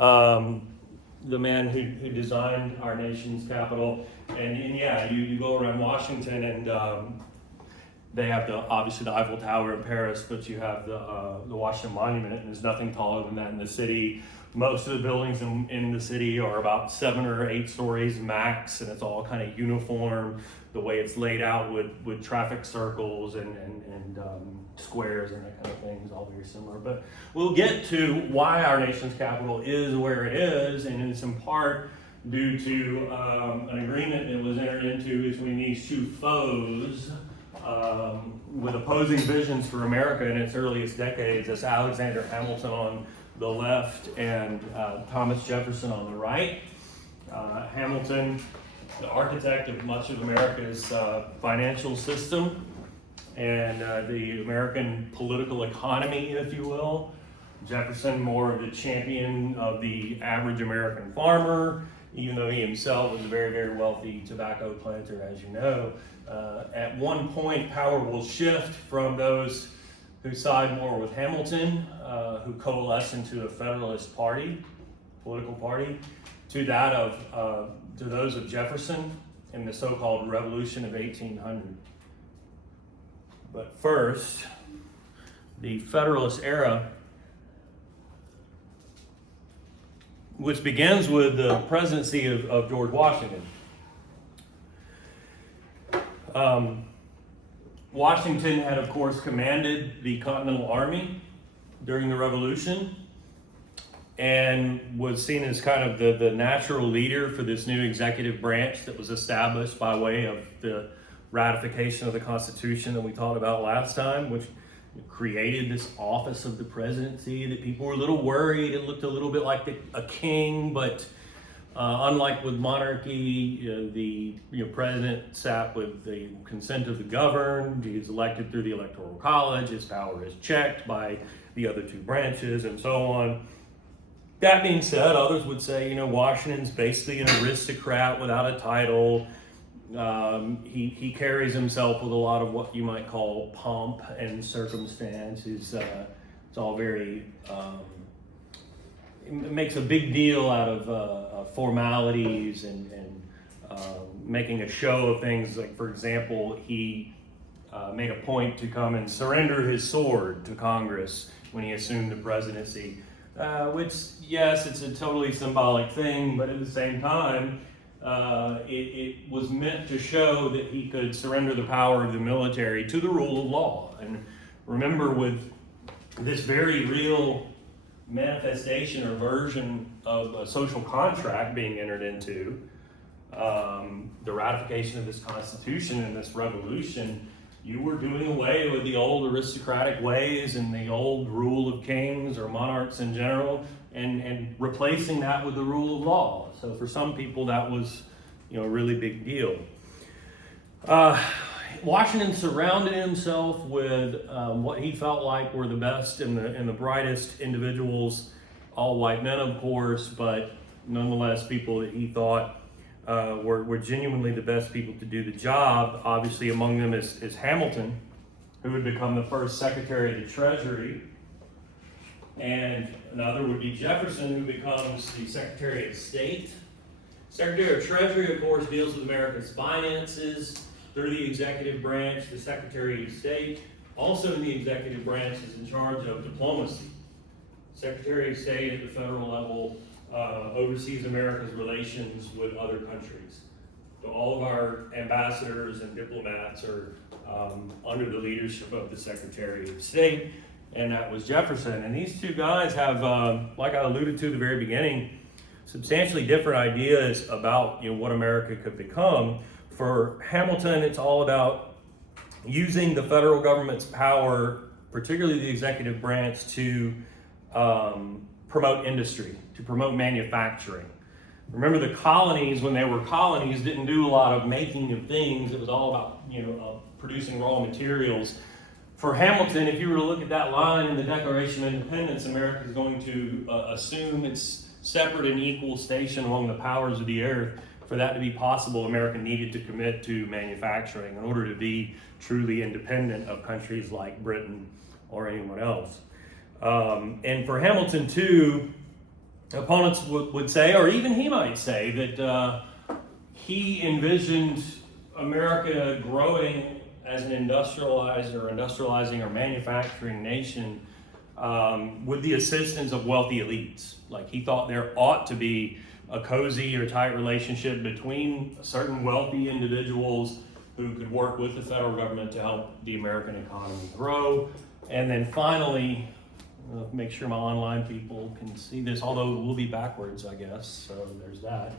the man who designed our nation's capital. And yeah, you go around Washington and they have obviously the Eiffel Tower in Paris, but you have the Washington Monument, and there's nothing taller than that in the city. Most of the buildings in the city are about 7 or 8 stories max, and it's all kind of uniform. The way it's laid out with traffic circles and squares and that kind of thing is all very similar. But we'll get to why our nation's capital is where it is, and it's in part due to an agreement that was entered into between these two foes with opposing visions for America in its earliest decades. That's Alexander Hamilton on the left and Thomas Jefferson on the right. Hamilton, the architect of much of America's financial system and the American political economy, if you will. Jefferson, more of the champion of the average American farmer, even though he himself was a very, very wealthy tobacco planter, as you know. At one point, power will shift from those who side more with Hamilton, who coalesce into a Federalist party, political party, to that of to those of Jefferson in the so-called Revolution of 1800. But first, the Federalist Era, which begins with the presidency of George Washington. Washington had, of course, commanded the Continental Army during the Revolution and was seen as kind of the natural leader for this new executive branch that was established by way of the ratification of the Constitution that we talked about last time, which created this office of the presidency that people were a little worried. It looked a little bit like a king, but unlike with monarchy, the president sat with the consent of the governed. He is elected through the Electoral College. His power is checked by the other two branches, and so on. That being said, others would say, Washington's basically an aristocrat without a title. He carries himself with a lot of what you might call pomp and circumstance. It's all very, it makes a big deal out of formalities and making a show of things. Like, for example, he made a point to come and surrender his sword to Congress when he assumed the presidency, which, yes, it's a totally symbolic thing, but at the same time, it was meant to show that he could surrender the power of the military to the rule of law. And remember, with this very real manifestation or version of a social contract being entered into, the ratification of this Constitution and this revolution, you were doing away with the old aristocratic ways and the old rule of kings or monarchs in general, and replacing that with the rule of law. So for some people, that was, a really big deal. Washington surrounded himself with what he felt like were the best and the brightest individuals, all white men, of course, but nonetheless people that he thought were genuinely the best people to do the job. Obviously, among them is Hamilton, who would become the first Secretary of the Treasury. And another would be Jefferson, who becomes the Secretary of State. Secretary of Treasury, of course, deals with America's finances through the executive branch. The Secretary of State, also in the executive branch, is in charge of diplomacy. Secretary of State at the federal level oversees America's relations with other countries. So all of our ambassadors and diplomats are under the leadership of the Secretary of State, and that was Jefferson. And these two guys have, like I alluded to at the very beginning, substantially different ideas about what America could become. For Hamilton, it's all about using the federal government's power, particularly the executive branch, to promote industry, to promote manufacturing. Remember, the colonies, when they were colonies, didn't do a lot of making of things. It was all about producing raw materials. For Hamilton, if you were to look at that line in the Declaration of Independence, America is going to assume its separate and equal station among the powers of the earth. For that to be possible, America needed to commit to manufacturing in order to be truly independent of countries like Britain or anyone else. And for Hamilton, too, Opponents would say, or even he might say, that he envisioned America growing as an industrializing or manufacturing nation with the assistance of wealthy elites. Like, he thought there ought to be a cozy or tight relationship between certain wealthy individuals who could work with the federal government to help the American economy grow. And then finally, make sure my online people can see this, although it will be backwards, I guess, so there's that.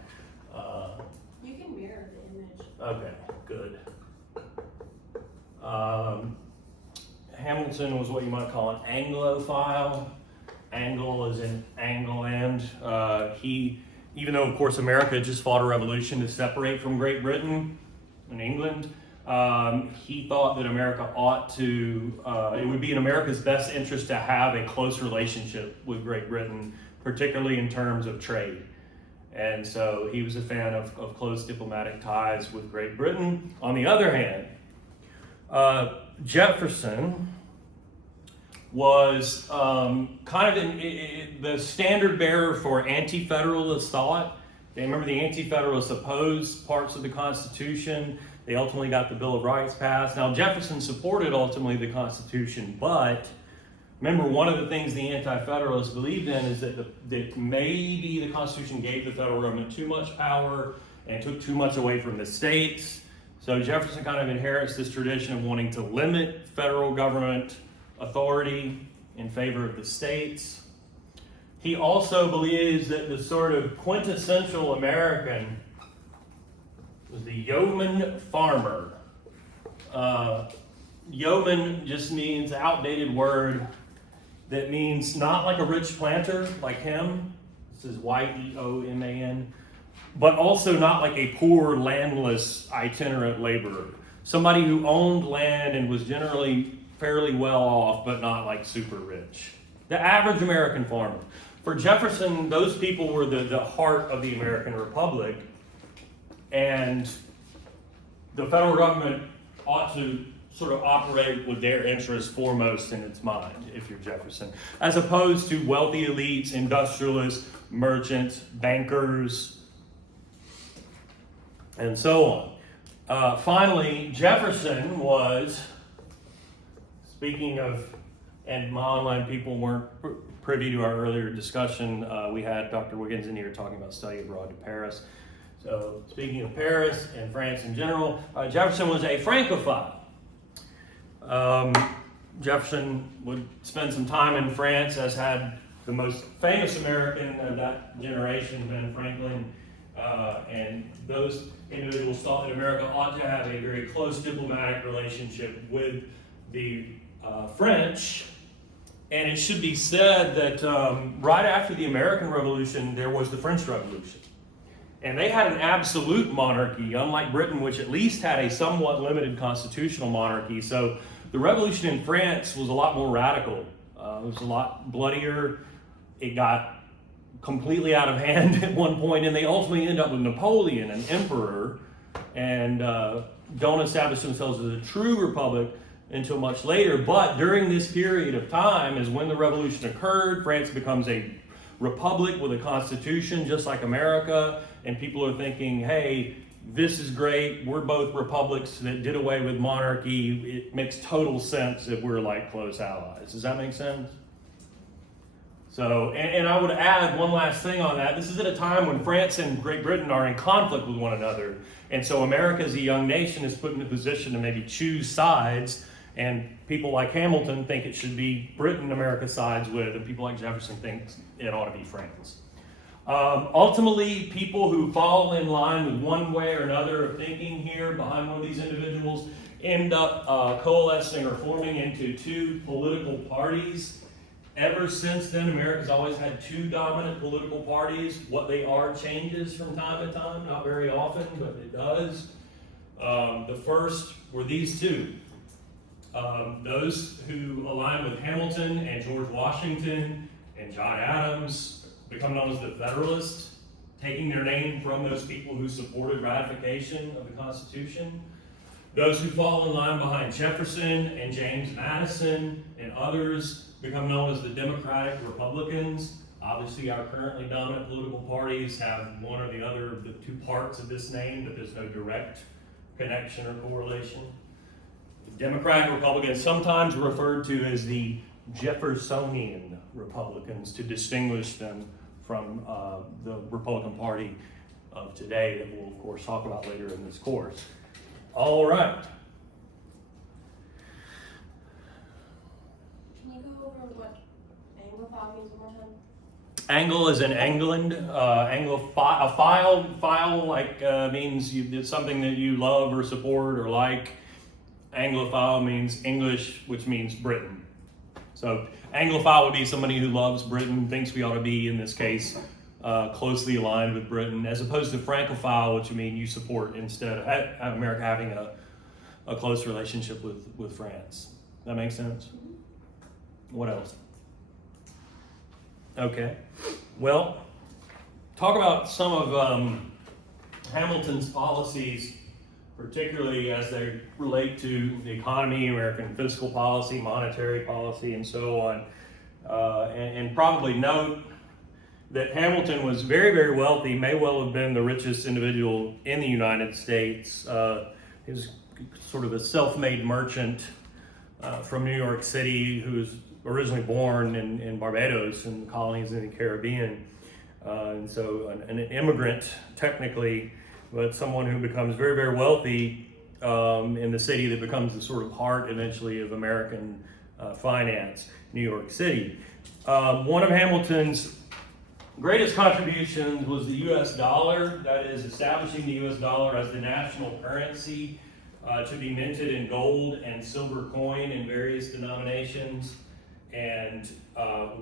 You can mirror the image. Okay, good. Hamilton was what you might call an Anglophile. Anglo as in Angleland. He, even though of course America just fought a revolution to separate from Great Britain and England, he thought that America ought to, it would be in America's best interest to have a close relationship with Great Britain, particularly in terms of trade. And so he was a fan of close diplomatic ties with Great Britain. On the other hand, Jefferson was kind of the standard bearer for anti-federalist thought. Remember, the anti-federalists opposed parts of the Constitution. They ultimately got the Bill of Rights passed. Now, Jefferson supported ultimately the Constitution, but remember, one of the things the anti-federalists believed in is that maybe the Constitution gave the federal government too much power and took too much away from the states. So Jefferson kind of inherits this tradition of wanting to limit federal government authority in favor of the states. He also believes that the sort of quintessential American was the yeoman farmer. Yeoman just means an outdated word that means not like a rich planter like him. This is Y-E-O-M-A-N. But also not like a poor, landless, itinerant laborer. Somebody who owned land and was generally fairly well off, but not like super rich. The average American farmer. For Jefferson, those people were the heart of the American Republic, and the federal government ought to sort of operate with their interests foremost in its mind, if you're Jefferson, as opposed to wealthy elites, industrialists, merchants, bankers, and so on. Finally, Jefferson was, speaking of, and my online people weren't privy to our earlier discussion, we had Dr. Wiggins in here talking about study abroad to Paris. So speaking of Paris and France in general, Jefferson was a Francophile. Jefferson would spend some time in France, as had the most famous American of that generation, Ben Franklin, and those individuals thought that America ought to have a very close diplomatic relationship with the French. And it should be said that right after the American Revolution, there was the French Revolution. And they had an absolute monarchy, unlike Britain, which at least had a somewhat limited constitutional monarchy. So the revolution in France was a lot more radical. It was a lot bloodier. It got completely out of hand at one point, and they ultimately end up with Napoleon, an emperor, and don't establish themselves as a true republic until much later. But during this period of time is when the revolution occurred. France becomes a republic with a constitution, just like America, and people are thinking, hey, this is great. We're both republics that did away with monarchy. It makes total sense that we're like close allies. Does that make sense? So, and I would add one last thing on that. This is at a time when France and Great Britain are in conflict with one another. And so America as a young nation is put in a position to maybe choose sides. And people like Hamilton think it should be Britain America sides with, and people like Jefferson think it ought to be France. Ultimately, people who fall in line with one way or another of thinking here behind one of these individuals end up coalescing or forming into two political parties. Ever since then, America's always had two dominant political parties. What they are changes from time to time, not very often, but it does. The first were these two. Those who align with Hamilton and George Washington and John Adams become known as the Federalists, taking their name from those people who supported ratification of the Constitution. Those who fall in line behind Jefferson and James Madison and others become known as the Democratic Republicans. Obviously, our currently dominant political parties have one or the other of the two parts of this name, but there's no direct connection or correlation. Democratic Republicans, sometimes referred to as the Jeffersonian Republicans, to distinguish them from the Republican Party of today that we'll, of course, talk about later in this course. All right. Can you go over what Anglophile means one more time? Angle is in England. Anglophile, file like means it's something that you love or support or like. Anglophile means English, which means Britain. So Anglophile would be somebody who loves Britain, thinks we ought to be, in this case, closely aligned with Britain, as opposed to Francophile, which means you support instead of America having a close relationship with France. That makes sense? What else? Okay. Well, talk about some of Hamilton's policies, particularly as they relate to the economy, American fiscal policy, monetary policy, and so on. And probably note that Hamilton was very, very wealthy, may well have been the richest individual in the United States. He was sort of a self-made merchant from New York City who was originally born in Barbados and the colonies in the Caribbean. And so an immigrant, technically, but someone who becomes very, very wealthy in the city that becomes the sort of heart eventually of American finance, New York City. One of Hamilton's greatest contributions was the US dollar, that is, establishing the US dollar as the national currency to be minted in gold and silver coin in various denominations. And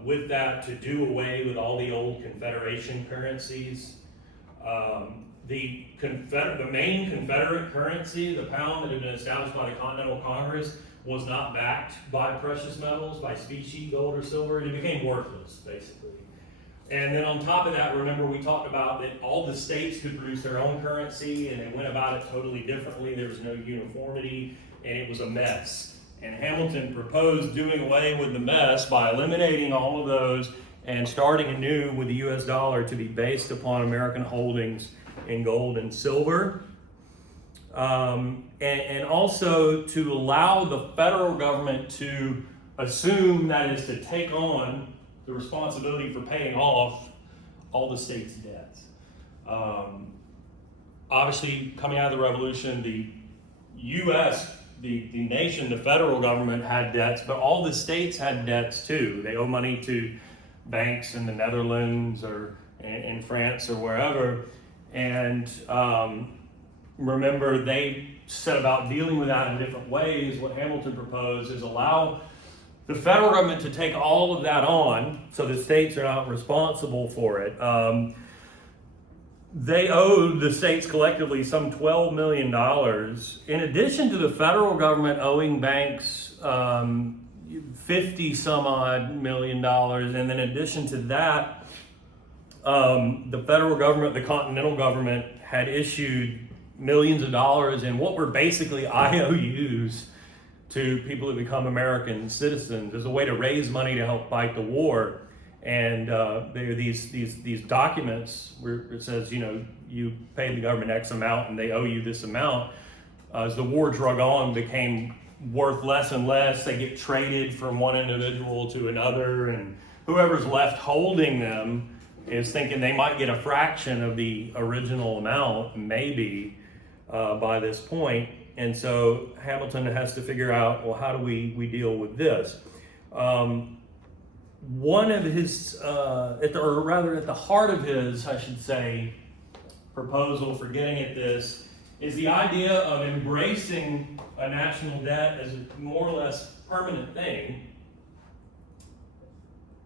with that, to do away with all the old Confederation currencies. The main Confederate currency, the pound that had been established by the Continental Congress, was not backed by precious metals, by specie, gold or silver, and it became worthless, basically. And then on top of that, remember we talked about that all the states could produce their own currency, and they went about it totally differently. There was no uniformity, and it was a mess. And Hamilton proposed doing away with the mess by eliminating all of those and starting anew with the US dollar to be based upon American holdings in gold and silver. And also to allow the federal government to assume, that is, to take on the responsibility for paying off all the state's debts. Obviously, coming out of the Revolution, the U.S., the nation, the federal government had debts, but all the states had debts too. They owe money to banks in the Netherlands or in France or wherever. And remember, they set about dealing with that in different ways. What Hamilton proposed is allow the federal government to take all of that on so the states are not responsible for it. They owed the states collectively some $12 million. In addition to the federal government owing banks 50 some odd million dollars, and then in addition to that, the federal government, the Continental government, had issued millions of dollars in what were basically IOUs to people who become American citizens as a way to raise money to help fight the war. And there are these documents where it says, you know, you paid the government X amount and they owe you this amount. As the war drug on, became worth less and less. They get traded from one individual to another, and whoever's left holding them is thinking they might get a fraction of the original amount, maybe, by this point. And so Hamilton has to figure out, well, how do we deal with this? One of his, at the heart of his, I should say, proposal for getting at this is the idea of embracing a national debt as a more or less permanent thing,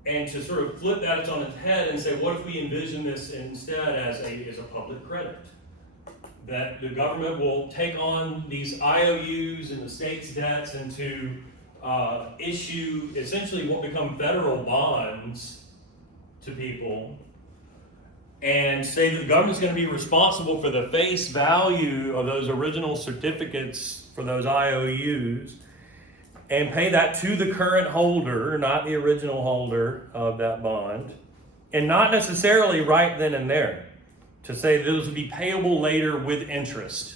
and to sort of flip that on its head and say, what if we envision this instead as a public credit? That the government will take on these IOUs and the state's debts and to issue essentially what become federal bonds to people, and say that the government's going to be responsible for the face value of those original certificates for those IOUs, and pay that to the current holder, not the original holder of that bond. and not necessarily right then and there, to say those would be payable later with interest,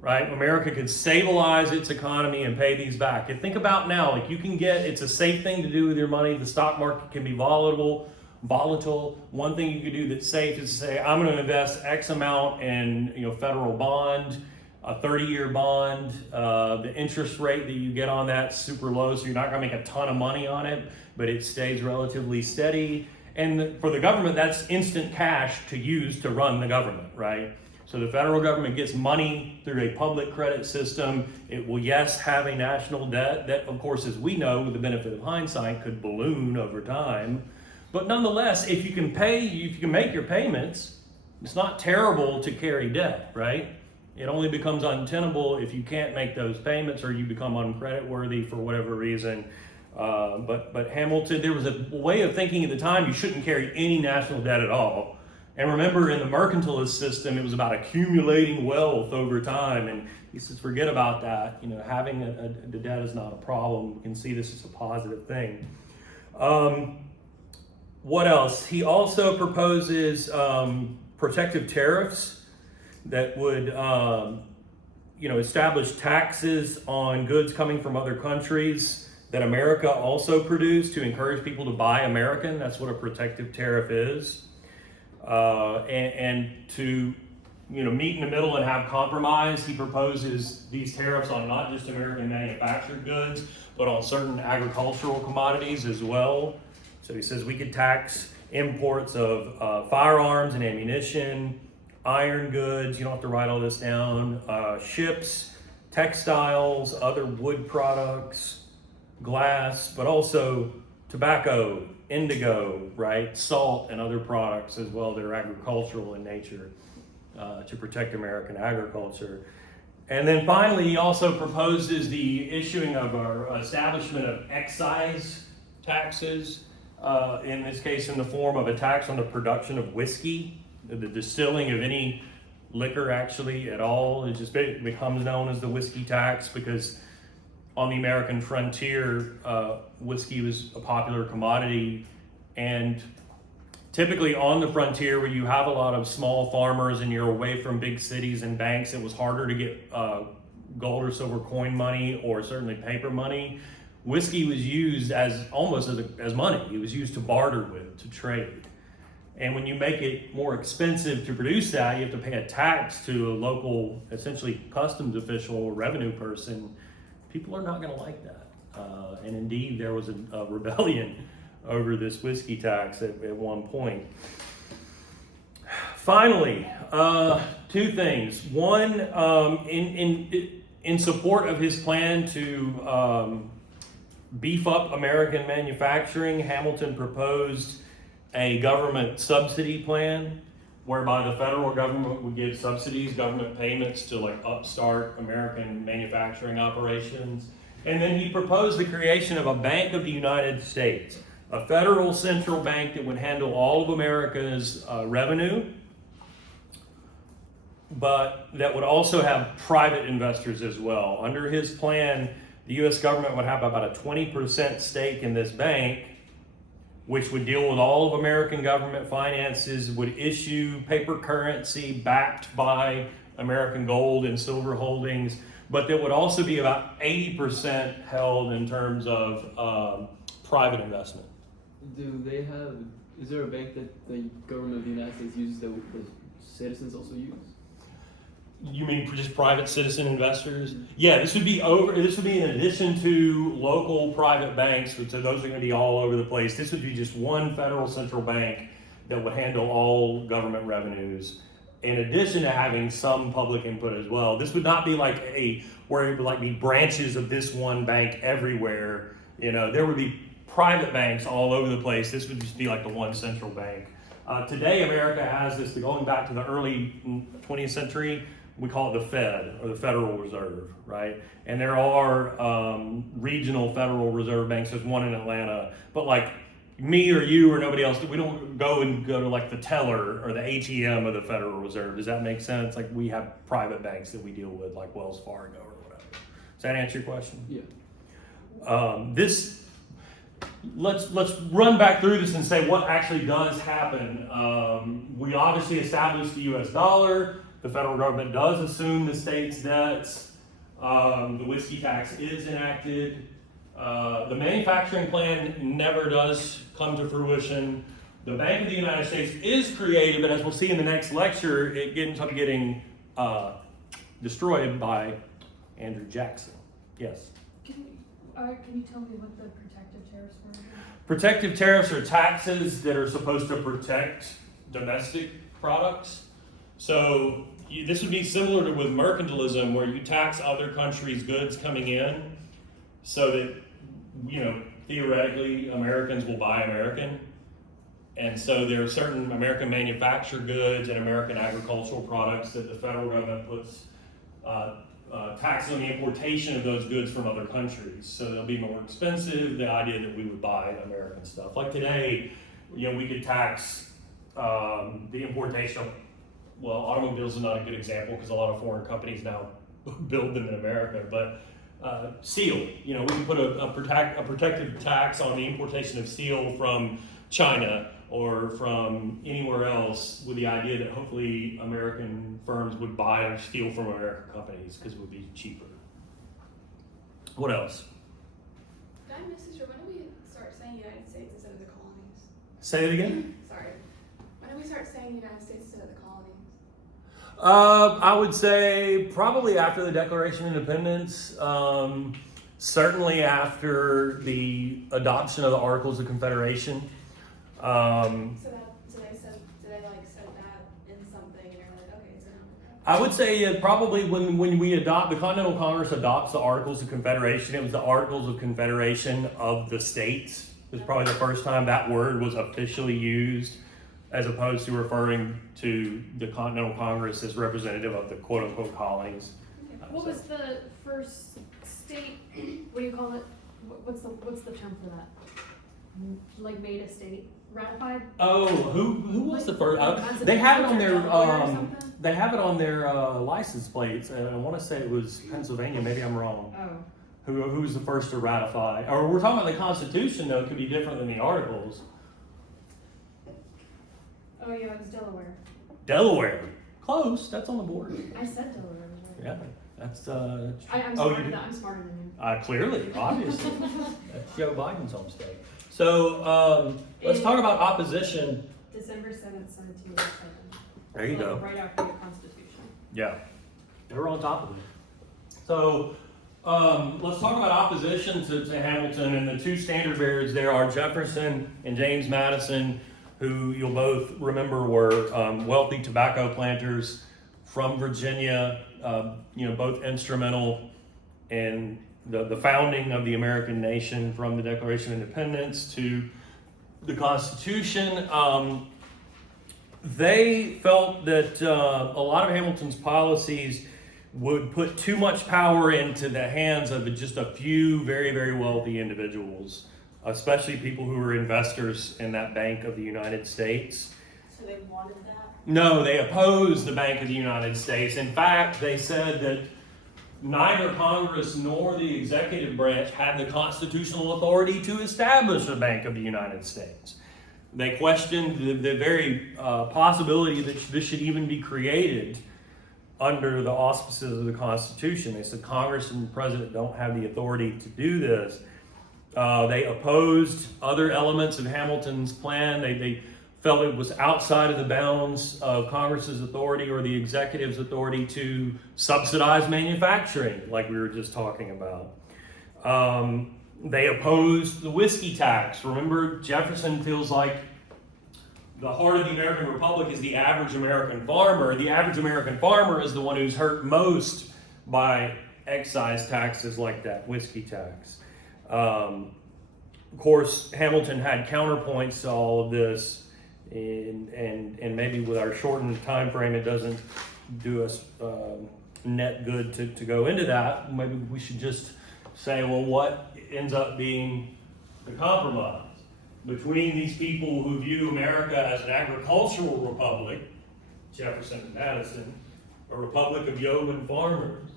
right? America could stabilize its economy and pay these back. And think about now, like you can get, it's a safe thing to do with your money. The stock market can be volatile. One thing you could do that's safe is to say, I'm going to invest X amount in, federal bond, a 30-year bond. The interest rate that you get on that's super low, so you're not going to make a ton of money on it, but it stays relatively steady. And for the government, that's instant cash to use to run the government, right? So the federal government gets money through a public credit system. It will, yes, have a national debt that, of course, as we know, with the benefit of hindsight, could balloon over time. But nonetheless, if you can make your payments, it's not terrible to carry debt, right? It only becomes untenable if you can't make those payments or you become uncreditworthy for whatever reason. But Hamilton, there was a way of thinking at the time you shouldn't carry any national debt at all. And remember, in the mercantilist system, it was about accumulating wealth over time. And he says, forget about that. Having the debt is not a problem. We can see this as a positive thing. What else? He also proposes protective tariffs that would, establish taxes on goods coming from other countries that America also produced to encourage people to buy American. That's what a protective tariff is. And to meet in the middle and have compromise, he proposes these tariffs on not just American manufactured goods, but on certain agricultural commodities as well. So he says we could tax imports of firearms and ammunition, iron goods, you don't have to write all this down, ships, textiles, other wood products, glass, but also tobacco, indigo, right? Salt and other products as well that are agricultural in nature to protect American agriculture. And then finally, he also proposes the issuing of our establishment of excise taxes, in this case in the form of a tax on the production of whiskey, the distilling of any liquor actually at all. It becomes known as the whiskey tax because on the American frontier, whiskey was a popular commodity, and typically on the frontier where you have a lot of small farmers and you're away from big cities and banks, it was harder to get gold or silver coin money or certainly paper money. Whiskey was used almost as money. It was used to barter with, to trade. And when you make it more expensive to produce that, you have to pay a tax to a local, essentially customs official or revenue person. People are not going to like that. And indeed, there was a rebellion over this whiskey tax at one point. Finally, two things. One, in support of his plan to beef up American manufacturing, Hamilton proposed a government subsidy plan whereby the federal government would give subsidies, government payments to upstart American manufacturing operations. And then he proposed the creation of a Bank of the United States, a federal central bank that would handle all of America's revenue, but that would also have private investors as well. Under his plan, the U.S. government would have about a 20% stake in this bank, which would deal with all of American government finances, would issue paper currency backed by American gold and silver holdings, but that would also be about 80% held in terms of private investment. Is there a bank that the government of the United States uses that the citizens also use? You mean for just private citizen investors? Yeah, this would be in addition to local private banks, so those are going to be all over the place. This would be just one federal central bank that would handle all government revenues, in addition to having some public input as well. This would not be where it would be branches of this one bank everywhere. There would be private banks all over the place. This would just be like the one central bank. Today, America has this, going back to the early 20th century, we call it the Fed, or the Federal Reserve, right? And there are regional Federal Reserve banks. There's one in Atlanta, but me or you or nobody else, we don't go to the teller or the ATM of the Federal Reserve. Does that make sense? We have private banks that we deal with, like Wells Fargo or whatever. Does that answer your question? Yeah. let's run back through this and say what actually does happen. We obviously established the U.S. dollar. The federal government does assume the state's debts. The whiskey tax is enacted. The manufacturing plan never does come to fruition. The Bank of the United States is created, but as we'll see in the next lecture, it ends up getting destroyed by Andrew Jackson. Yes? Can you tell me what the protective tariffs were again? Protective tariffs are taxes that are supposed to protect domestic products. So this would be similar to with mercantilism, where you tax other countries' goods coming in so that, theoretically, Americans will buy American. And so there are certain American manufactured goods and American agricultural products that the federal government puts tax on the importation of those goods from other countries. So they'll be more expensive, the idea that we would buy American stuff. Like today, we could tax the importation of, well, automobiles is not a good example because a lot of foreign companies now build them in America, but steel, we can put a protective tax on the importation of steel from China or from anywhere else, with the idea that hopefully American firms would buy steel from American companies because it would be cheaper. What else? Did I miss this, or when do we start saying United States instead of the colonies? Say it again? Sorry. When do we start saying United States instead of the colonies? I would say probably after the Declaration of Independence, certainly after the adoption of the Articles of Confederation. So they said that in something, and you're like, okay, so I would say probably when the Continental Congress adopts the Articles of Confederation, it was the Articles of Confederation of the states. It was probably the first time that word was officially used, as opposed to referring to the Continental Congress as representative of the quote-unquote colonies. What was the first state, what do you call it? What's the term for that? Like made a state? Ratified? Oh, who was the first? Like, They have it on their Delaware or something? they have it on their license plates, and I want to say it was Pennsylvania. Maybe I'm wrong. Oh. Who was the first to ratify? Or we're talking about the Constitution, though. It could be different than the Articles. Oh yeah, it was Delaware. Delaware, close. That's on the board. I said Delaware. Was right. Yeah, that's. I'm Oh, smarter you than did? I'm smarter than you. Clearly, obviously, that's Joe Biden's home state. So let's talk about opposition. December 7th, 1707. There you go. Right after the Constitution. Yeah, they were on top of it. So let's talk about opposition to Hamilton, and the two standard bearers there are Jefferson and James Madison, who you'll both remember were wealthy tobacco planters from Virginia, both instrumental in the founding of the American nation, from the Declaration of Independence to the Constitution. They felt that a lot of Hamilton's policies would put too much power into the hands of just a few very, very wealthy individuals, especially people who were investors in that Bank of the United States. So they wanted that? No, they opposed the Bank of the United States. In fact, they said that neither Congress nor the executive branch had the constitutional authority to establish a Bank of the United States. They questioned the very possibility that this should even be created under the auspices of the Constitution. They said Congress and the President don't have the authority to do this. They opposed other elements of Hamilton's plan. They felt it was outside of the bounds of Congress's authority or the executive's authority to subsidize manufacturing, like we were just talking about. They opposed the whiskey tax. Remember, Jefferson feels like the heart of the American Republic is the average American farmer. The average American farmer is the one who's hurt most by excise taxes like that whiskey tax. Of course, Hamilton had counterpoints to all of this, and maybe with our shortened time frame, it doesn't do us net good to go into that. Maybe we should just say, well, what ends up being the compromise between these people who view America as an agricultural republic, Jefferson and Madison, a republic of yeoman farmers,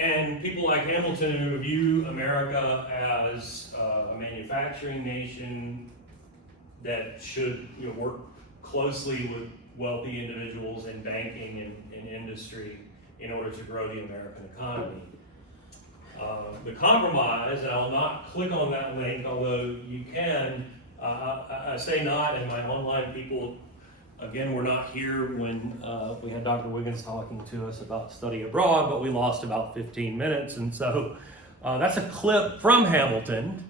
And people like Hamilton who view America as a manufacturing nation that should work closely with wealthy individuals in banking and industry in order to grow the American economy. The compromise, and I'll not click on that link, although you can, I say not, and my online people, again, we're not here when we had Dr. Wiggins talking to us about study abroad, but we lost about 15 minutes, and so that's a clip from Hamilton,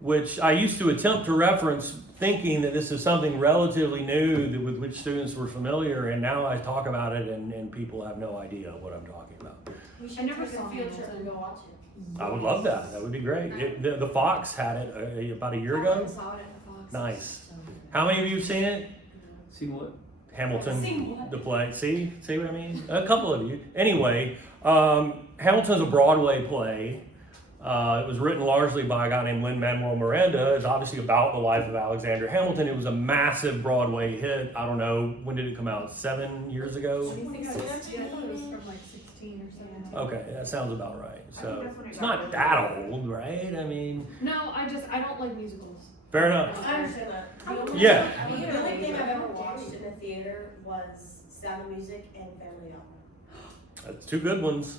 which I used to attempt to reference thinking that this is something relatively new with which students were familiar, and now I talk about it and people have no idea what I'm talking about. We should I never take saw a field trip Hamilton. and go watch it. I would love that. That would be great. The Fox had it about a year I ago. saw it at the Fox. Nice. How many of you have seen it? See what? Hamilton, Seen what? the play. See what I mean? A couple of you. Anyway, Hamilton's a Broadway play. It was written largely by a guy named Lin-Manuel Miranda. It's obviously about the life of Alexander Hamilton. It was a massive Broadway hit. I don't know, when did it come out? 7 years ago? I think I was, yeah, I thought it was from like 16 or 17. Okay, that sounds about right. So that's when it it's got not really that old, right? I mean, No, I don't like musicals. fair enough. I understand that. The only- Yeah. The only thing I've ever watched in a theater was Sound of Music and Family Album. That's two good ones.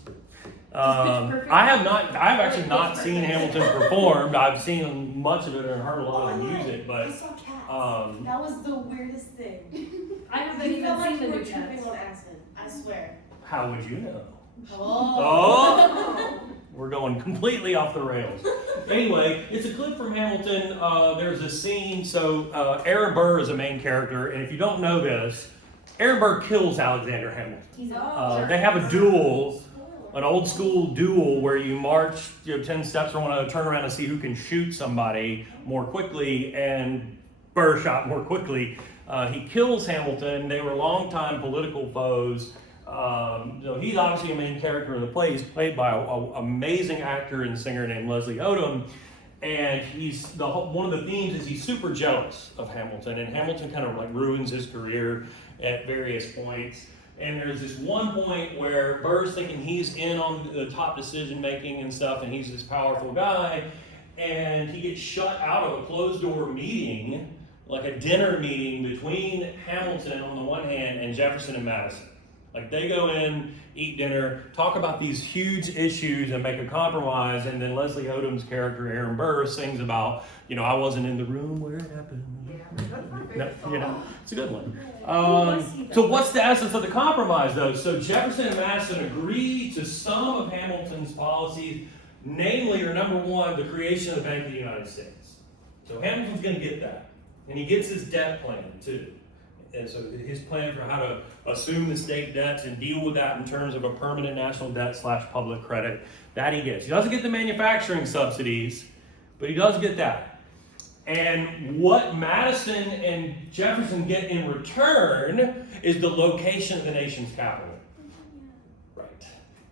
Perfect? I've actually not seen Hamilton performed. I've seen much of it and heard a lot of the music, I but saw Cats. um, That was the weirdest thing. I haven't You even felt like seen the you were new tripping Cats. on acid. I swear. how would you know? Oh. We're going completely off the rails. Anyway, it's a clip from Hamilton. There's a scene. So Aaron Burr is a main character, and if you don't know this, Aaron Burr kills Alexander Hamilton. He's They have a duel, an old school duel where you march 10 steps from one another, turn around and see who can shoot somebody more quickly, and Burr shot more quickly. He kills Hamilton. They were longtime political foes. So he's obviously a main character in the play. He's played by an amazing actor and singer named Leslie Odom. And one of the themes is he's super jealous of Hamilton, and Hamilton kind of like ruins his career at various points. And there's this one point where Burr's thinking he's in on the top decision making and stuff, and he's this powerful guy, and he gets shut out of a closed door meeting, like a dinner meeting between Hamilton on the one hand and Jefferson and Madison. Like they go in, eat dinner, talk about these huge issues and make a compromise, and then Leslie Odom's character, Aaron Burr, sings about, I wasn't in the room where it happened. No, it's a good one. So what's the essence of the compromise, though? So Jefferson and Madison agree to some of Hamilton's policies, namely, or number one, the creation of the Bank of the United States. So Hamilton's going to get that. And he gets his debt plan, too. And so his plan for how to assume the state debts and deal with that in terms of a permanent national debt / public credit, that he gets. He doesn't get the manufacturing subsidies, but he does get that. And what Madison and Jefferson get in return is the location of the nation's capital. Right.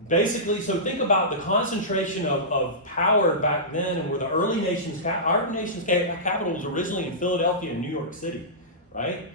Basically, so think about the concentration of power back then, and where the early nation's our nation's capital was originally in Philadelphia and New York City, right?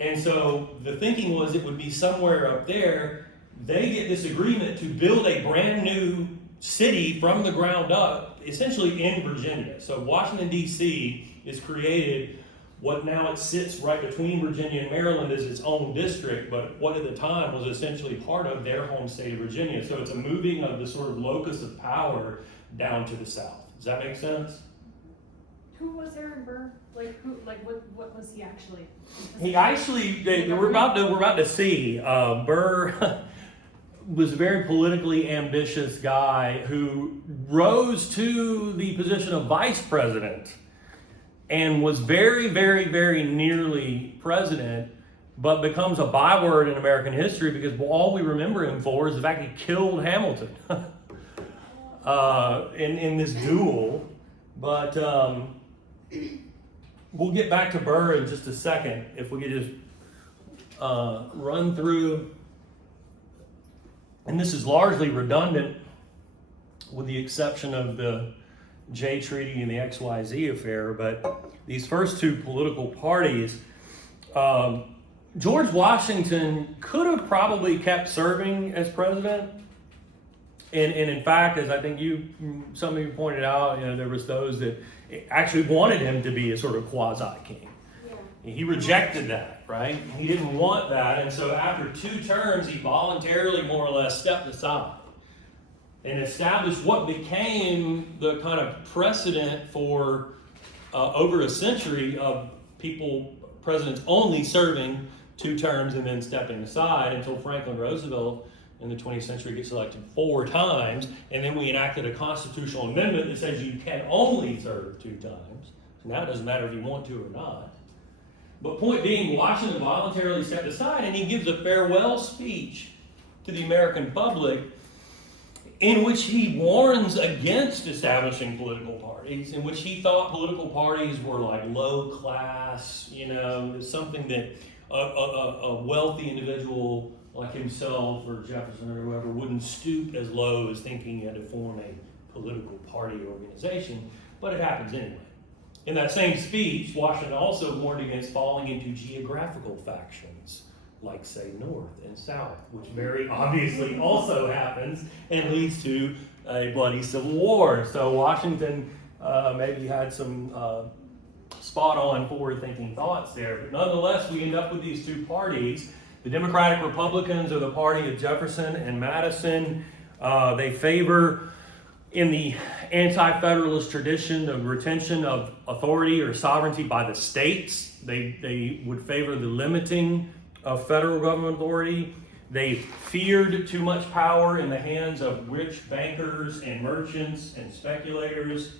And so the thinking was it would be somewhere up there. They get this agreement to build a brand new city from the ground up, essentially in Virginia. So Washington, D.C. is created. What now it sits right between Virginia and Maryland is its own district, but what at the time was essentially part of their home state of Virginia. So it's a moving of the sort of locus of power down to the south. Does that make sense? Who was Aaron Burr? What was he actually? He actually, we're about to see. Burr was a very politically ambitious guy who rose to the position of vice president and was very, very, very nearly president, but becomes a byword in American history because all we remember him for is the fact he killed Hamilton in this duel. But we'll get back to Burr in just a second. If we could just run through, and this is largely redundant with the exception of the Jay Treaty and the XYZ affair, but these first two political parties, George Washington could have probably kept serving as president And in fact, as I think some of you pointed out, there was those that actually wanted him to be a sort of quasi-king. Yeah. He rejected that, right? He didn't want that, and so after 2 terms, he voluntarily, more or less, stepped aside and established what became the kind of precedent for over a century of presidents only serving 2 terms and then stepping aside until Franklin Roosevelt in the 20th century gets elected 4 times, and then we enacted a constitutional amendment that says you can only serve 2 times. So now it doesn't matter if you want to or not. But point being, Washington voluntarily stepped aside, and he gives a farewell speech to the American public in which he warns against establishing political parties, in which he thought political parties were like low class, something that a wealthy individual like himself or Jefferson or whoever wouldn't stoop as low as thinking he had to form a political party organization, but it happens anyway. In that same speech, Washington also warned against falling into geographical factions, like, say, North and South, which very obviously also happens and leads to a bloody civil war. So Washington maybe had some spot-on, forward-thinking thoughts there. But nonetheless, we end up with these 2 parties. The Democratic Republicans are the party of Jefferson and Madison. They favor, in the anti-federalist tradition, the retention of authority or sovereignty by the states. They would favor the limiting of federal government authority. They feared too much power in the hands of rich bankers and merchants and speculators,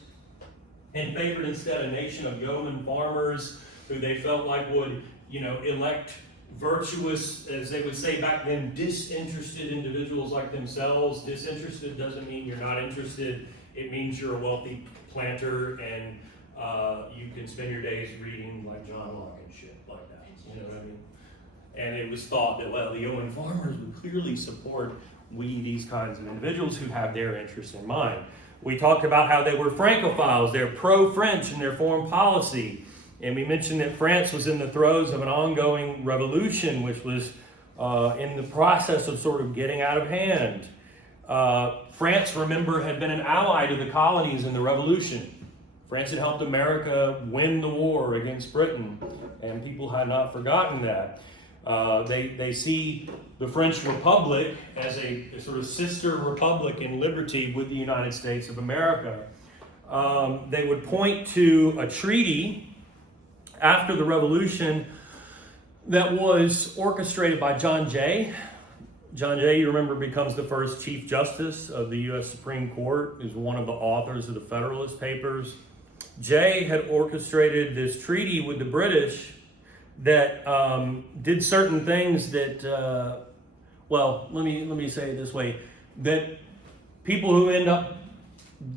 and favored instead a nation of yeoman farmers who they felt like would, elect virtuous, as they would say back then, disinterested individuals like themselves. Disinterested doesn't mean you're not interested. It means you're a wealthy planter and you can spend your days reading like John Locke and shit like that. You know what I mean? And it was thought that, the yeoman farmers would clearly support these kinds of individuals who have their interests in mind. We talked about how they were Francophiles. They're pro-French in their foreign policy. And we mentioned that France was in the throes of an ongoing revolution, which was in the process of sort of getting out of hand. France, remember, had been an ally to the colonies in the revolution. France had helped America win the war against Britain, and people had not forgotten that. They see the French Republic as a sort of sister republic in liberty with the United States of America. They would point to a treaty after the Revolution that was orchestrated by John Jay. John Jay, you remember, becomes the first Chief Justice of the U.S. Supreme Court, is one of the authors of the Federalist Papers. Jay had orchestrated this treaty with the British that did certain things that, let me say it this way, that people who end up,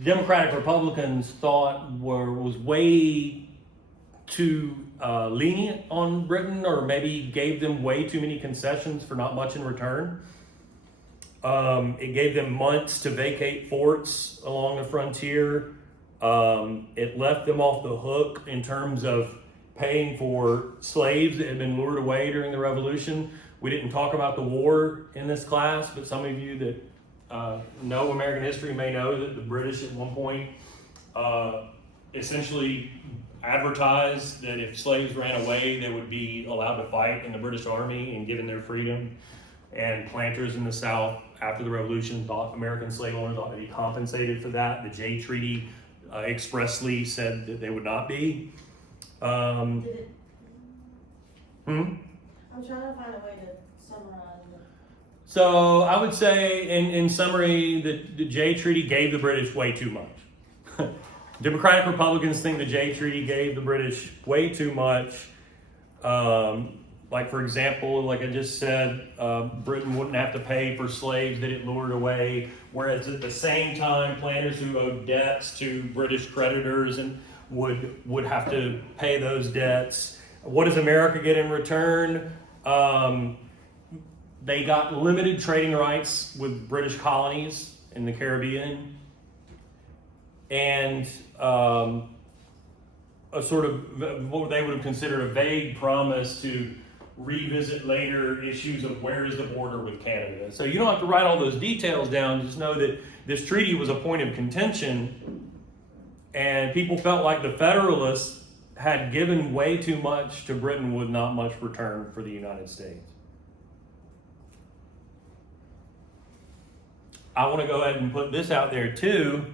Democratic Republicans, thought was way too lenient on Britain, or maybe gave them way too many concessions for not much in return. It gave them months to vacate forts along the frontier. It left them off the hook in terms of paying for slaves that had been lured away during the Revolution. We didn't talk about the war in this class, but some of you that know American history may know that the British at one point essentially advertised that if slaves ran away, they would be allowed to fight in the British Army and given their freedom. And planters in the South after the Revolution thought American slave owners ought to be compensated for that. The Jay Treaty expressly said that they would not be. Did it? I'm trying to find a way to summarize it. So I would say, in summary, that the Jay Treaty gave the British way too much. Democratic Republicans think the Jay Treaty gave the British way too much. Like, for example, like I just said, Britain wouldn't have to pay for slaves that it lured away, whereas at the same time, planters who owed debts to British creditors and would have to pay those debts. What does America get in return? They got limited trading rights with British colonies in the Caribbean, and a sort of what they would have considered a vague promise to revisit later issues of where is the border with Canada. So you don't have to write all those details down, just know that this treaty was a point of contention, and people felt like the Federalists had given way too much to Britain with not much return for the United States. I want to go ahead and put this out there too.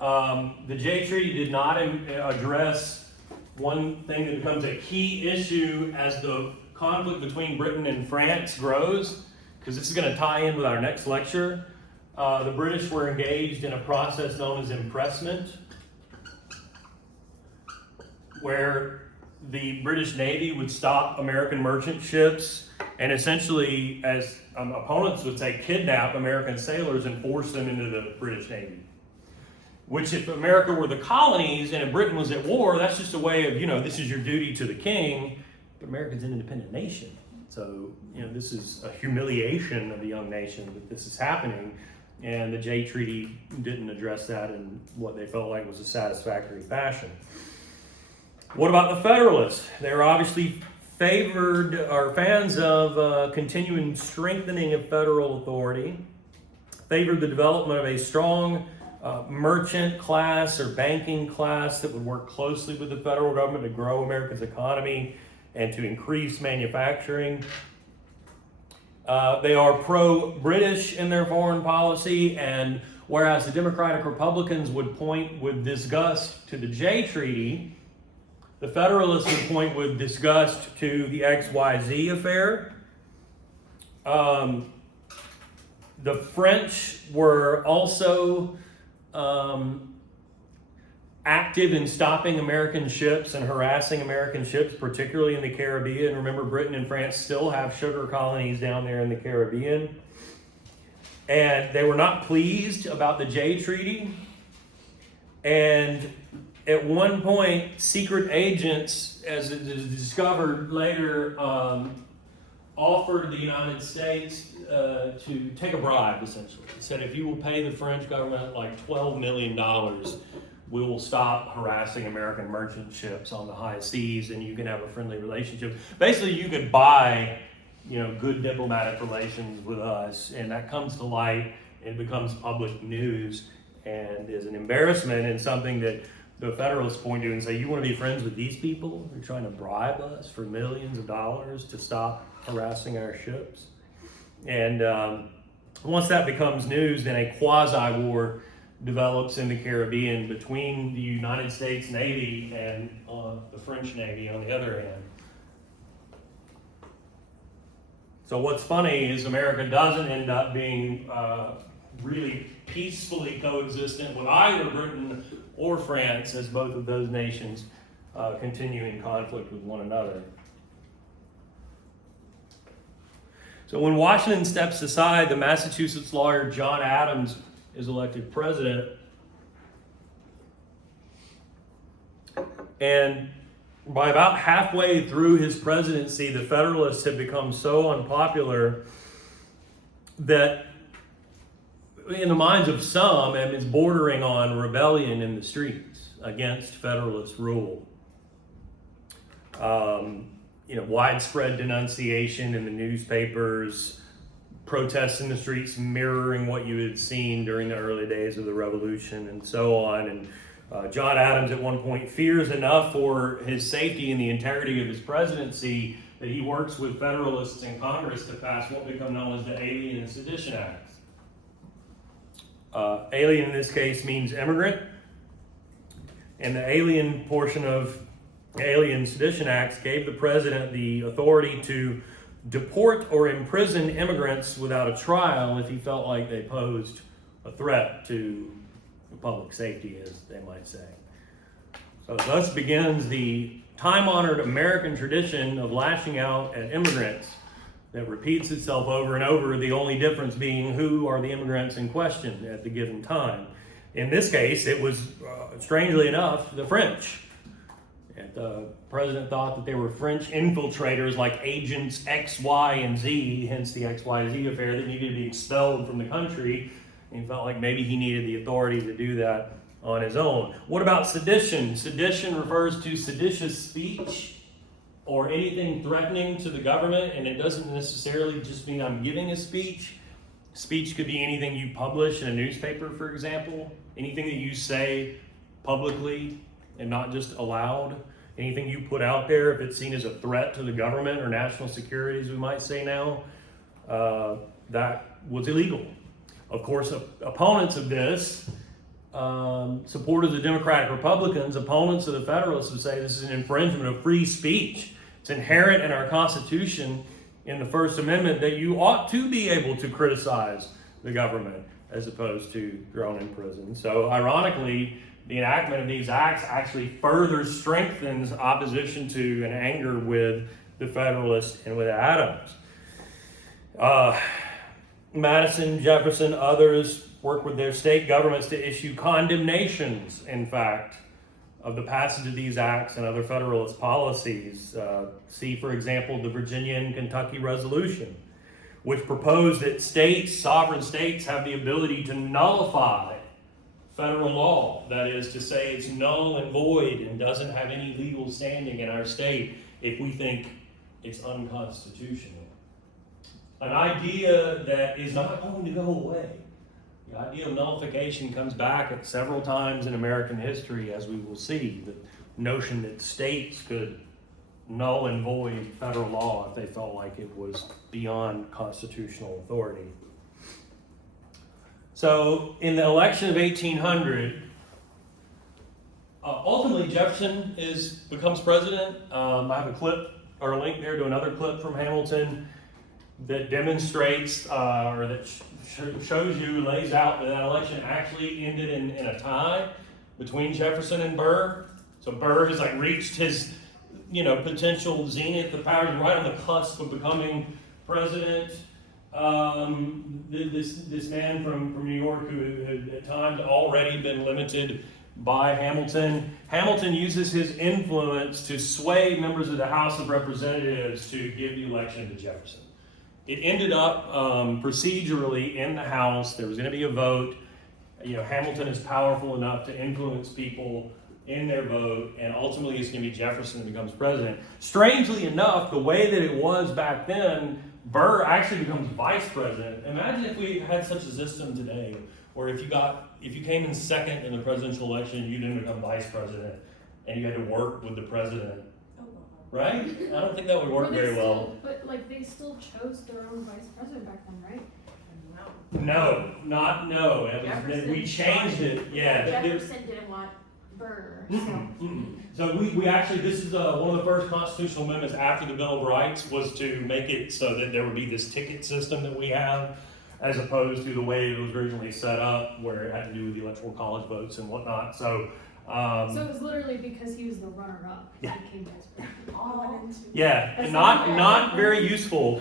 The Jay Treaty did not address one thing that becomes a key issue as the conflict between Britain and France grows, because this is going to tie in with our next lecture. The British were engaged in a process known as impressment, where the British Navy would stop American merchant ships and essentially, as opponents would say, kidnap American sailors and force them into the British Navy. Which, if America were the colonies and if Britain was at war, that's just a way of, this is your duty to the king, but America's an independent nation. So, this is a humiliation of the young nation that this is happening, and the Jay Treaty didn't address that in what they felt like was a satisfactory fashion. What about the Federalists? They're obviously favored or fans of continuing strengthening of federal authority, favored the development of a strong merchant class or banking class that would work closely with the federal government to grow America's economy and to increase manufacturing. They are pro-British in their foreign policy, and whereas the Democratic Republicans would point with disgust to the Jay Treaty, the Federalists would point with disgust to the XYZ affair. The French were also active in stopping American ships and harassing American ships, particularly in the Caribbean. Remember, Britain and France still have sugar colonies down there in the Caribbean. And they were not pleased about the Jay Treaty. And at one point, secret agents, as it is discovered later, offered the United States to take a bribe, essentially. They said, if you will pay the French government like $12 million, we will stop harassing American merchant ships on the high seas and you can have a friendly relationship. Basically, you could buy, good diplomatic relations with us, and that comes to light and becomes public news and is an embarrassment and something that the Federalists point to and say, you want to be friends with these people? They're trying to bribe us for millions of dollars to stop harassing our ships. And once that becomes news, then a quasi-war develops in the Caribbean between the United States Navy and the French Navy on the other hand. So what's funny is America doesn't end up being really peacefully coexistent with either Britain or France, as both of those nations continue in conflict with one another. So when Washington steps aside, the Massachusetts lawyer John Adams is elected president. And by about halfway through his presidency, the Federalists had become so unpopular that in the minds of some, and it's bordering on rebellion in the streets against Federalist rule. Widespread denunciation in the newspapers, protests in the streets mirroring what you had seen during the early days of the Revolution and so on. And John Adams at one point fears enough for his safety and the integrity of his presidency that he works with Federalists in Congress to pass what become known as the Alien and Sedition Acts. Alien in this case means immigrant, and the alien portion of Alien Sedition Acts gave the president the authority to deport or imprison immigrants without a trial if he felt like they posed a threat to public safety, as they might say. So thus begins the time-honored American tradition of lashing out at immigrants that repeats itself over and over, the only difference being who are the immigrants in question at the given time. In this case, it was, strangely enough, the French. And the president thought that they were French infiltrators like agents X, Y, and Z, hence the XYZ affair, that needed to be expelled from the country. And he felt like maybe he needed the authority to do that on his own. What about sedition? Sedition refers to seditious speech or anything threatening to the government, and it doesn't necessarily just mean I'm giving a speech. Speech could be anything you publish in a newspaper, for example, anything that you say publicly and not just aloud, anything you put out there, if it's seen as a threat to the government or national security, as we might say now, that was illegal. Of course, opponents of this, supporters of Democratic Republicans, opponents of the Federalists would say this is an infringement of free speech. It's inherent in our Constitution in the First Amendment that you ought to be able to criticize the government as opposed to thrown in prison. So ironically, the enactment of these acts actually further strengthens opposition to and anger with the Federalists and with Adams. Madison, Jefferson, others worked with their state governments to issue condemnations, in fact, of the passage of these acts and other Federalist policies. See, for example, the Virginia and Kentucky Resolution, which proposed that sovereign states, have the ability to nullify federal law. That is to say, it's null and void and doesn't have any legal standing in our state if we think it's unconstitutional. An idea that is not going to go away. The idea of nullification comes back at several times in American history, as we will see. The notion that states could null and void federal law if they felt like it was beyond constitutional authority. So, in the election of 1800, ultimately Jefferson becomes president. I have a clip or a link there to another clip from Hamilton that demonstrates or that shows you, lays out that election actually ended in a tie between Jefferson and Burr. So Burr has like reached his potential zenith of power, right on the cusp of becoming president. This man from New York who had at times already been limited by Hamilton. Hamilton uses his influence to sway members of the House of Representatives to give the election to Jefferson. It ended up procedurally in the House. There was going to be a vote. Hamilton is powerful enough to influence people in their vote, and ultimately it's going to be Jefferson who becomes president. Strangely enough, the way that it was back then, Burr actually becomes vice president. Imagine if we had such a system today, where if you came in second in the presidential election, you didn't become vice president, and you had to work with the president. Right? I don't think that would work very well. But they still chose their own vice president back then, right? No. We changed it. Yeah. Jefferson didn't want Burr. So we actually, this is one of the first constitutional amendments after the Bill of Rights, was to make it so that there would be this ticket system that we have, as opposed to the way it was originally set up, where it had to do with the electoral college votes and whatnot. So it was literally because he was the runner-up. Yeah. He became vice president. And not very useful.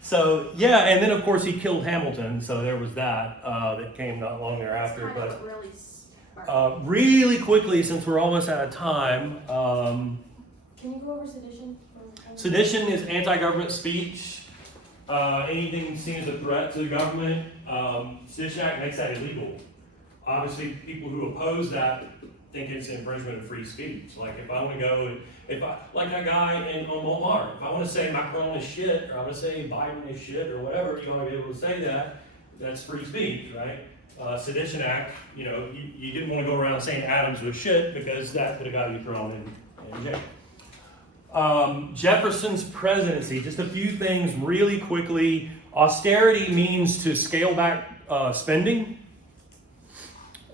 So yeah, and then of course he killed Hamilton, so there was that that came not long thereafter. But really quickly, since we're almost out of time, Can you go over sedition? sedition is anti-government speech. Anything seen as a threat to the government. Sedition Act makes that illegal. Obviously, people who oppose that think it's infringement of free speech. Like if I want to go, like that guy on Walmart, if I want to say Macron is shit, or I want to say Biden is shit, or whatever, you want to be able to say that. That's free speech, right? Sedition Act, you didn't want to go around saying Adams was shit because that could have got you thrown in jail. Jefferson's presidency, just a few things really quickly. Austerity means to scale back spending.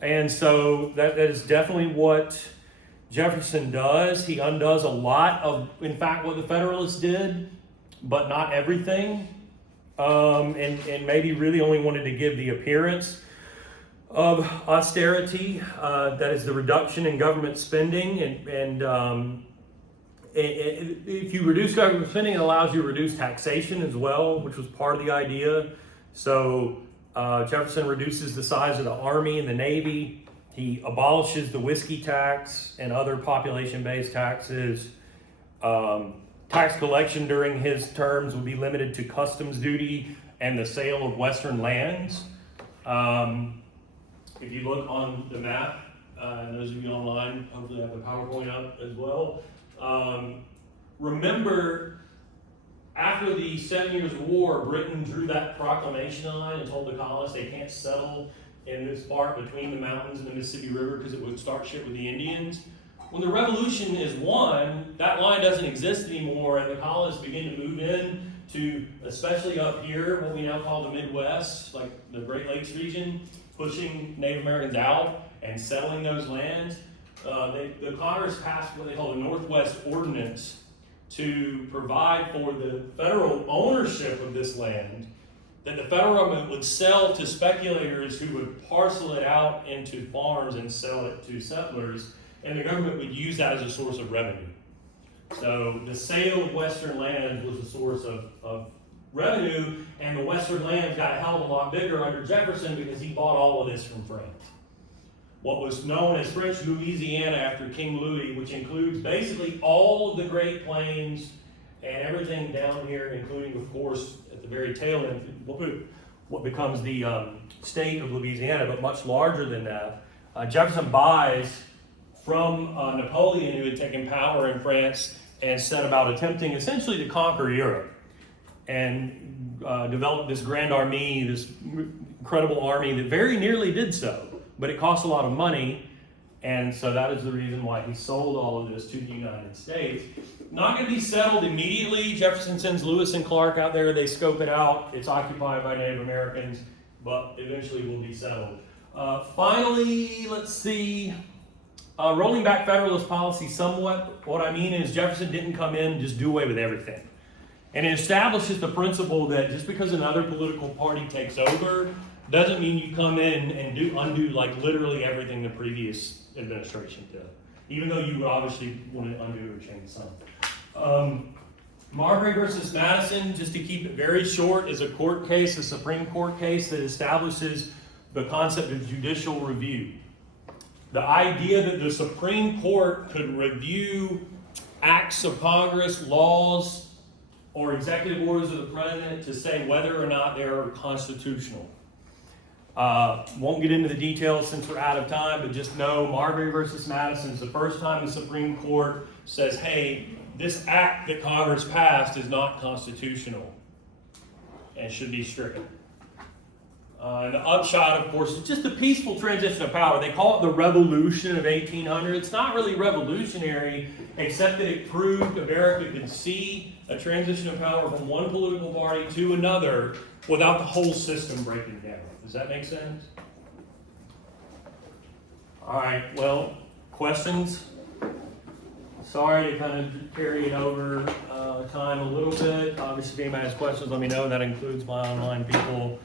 And so that is definitely what Jefferson does. He undoes a lot of, in fact, what the Federalists did, but not everything. And maybe really only wanted to give the appearance of austerity, that is the reduction in government spending. And if you reduce government spending, it allows you to reduce taxation as well, which was part of the idea. So Jefferson reduces the size of the Army and the Navy. He abolishes the whiskey tax and other population-based taxes. Tax collection during his terms would be limited to customs duty and the sale of Western lands. If you look on the map, and those of you online hopefully have the PowerPoint up as well, remember, after the 7 Years' War, Britain drew that proclamation line and told the colonists they can't settle in this part between the mountains and the Mississippi River because it would start shit with the Indians. When the revolution is won, that line doesn't exist anymore, and the colonists begin to move in to, especially up here, what we now call the Midwest, like the Great Lakes region, pushing Native Americans out and settling those lands. The Congress passed what they call the Northwest Ordinance to provide for the federal ownership of this land, that the federal government would sell to speculators who would parcel it out into farms and sell it to settlers, and the government would use that as a source of revenue. So the sale of Western lands was a source of revenue, and the Western lands got a hell of a lot bigger under Jefferson because he bought all of this from France. What was known as French Louisiana after King Louis, which includes basically all of the Great Plains and everything down here, including, of course, at the very tail end, what becomes the state of Louisiana, but much larger than that. Jefferson buys from Napoleon, who had taken power in France and set about attempting essentially to conquer Europe and develop this Grand Army, this incredible army that very nearly did so, but it cost a lot of money, and so that is the reason why he sold all of this to the United States. Not going to be settled immediately. Jefferson sends Lewis and Clark out there, they scope it out, it's occupied by Native Americans, but eventually will be settled. Finally, let's see. Rolling back Federalist policy somewhat, what I mean is Jefferson didn't come in and just do away with everything. And it establishes the principle that just because another political party takes over, doesn't mean you come in and undo like literally everything the previous administration did. Even though you would obviously want to undo or change some. Marbury versus Madison, just to keep it very short, is a court case, a Supreme Court case that establishes the concept of judicial review. The idea that the Supreme Court could review acts of Congress, laws, or executive orders of the president to say whether or not they're constitutional. Won't get into the details since we're out of time, but just know Marbury versus Madison is the first time the Supreme Court says, hey, this act that Congress passed is not constitutional and should be stricken. And the upshot, of course, is just a peaceful transition of power. They call it the Revolution of 1800. It's not really revolutionary, except that it proved America could see a transition of power from one political party to another without the whole system breaking down. Does that make sense? All right, well, questions? Sorry to kind of carry it over time a little bit. Obviously, if anybody has questions, let me know. That includes my online people.